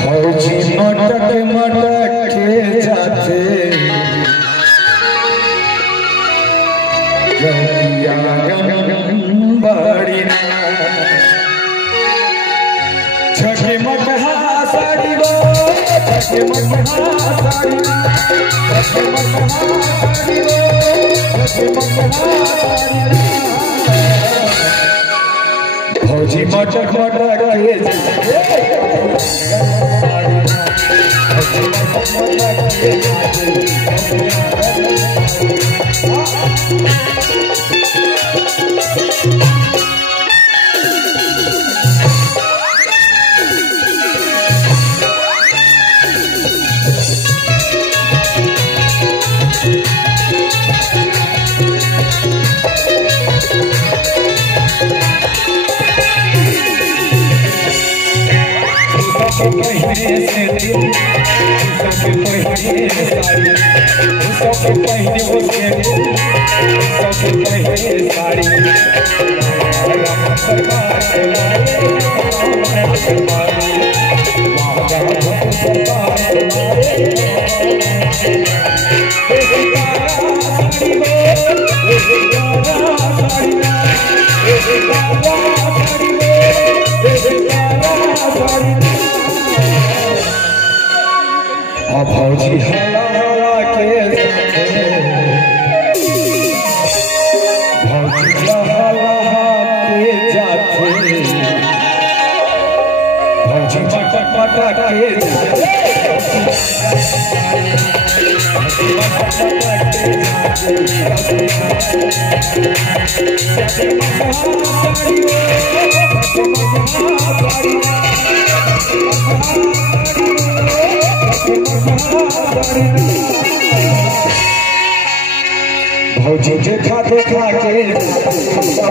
फौजी मटक मटक के जाते बड़ी छठे मटहा साड़ी गो छठे मटहा साड़ी छठे मटहा साड़ी गो छठे मटहा साड़ी फौजी मटक मटक के पहले से दिल सबसे पहले साड़ी सबसे पहले उसके सबसे पहले साड़ी सरकार फौजी हला के फौजी हला के जाते फौजी मटक मटक के भौजी देखा देखा के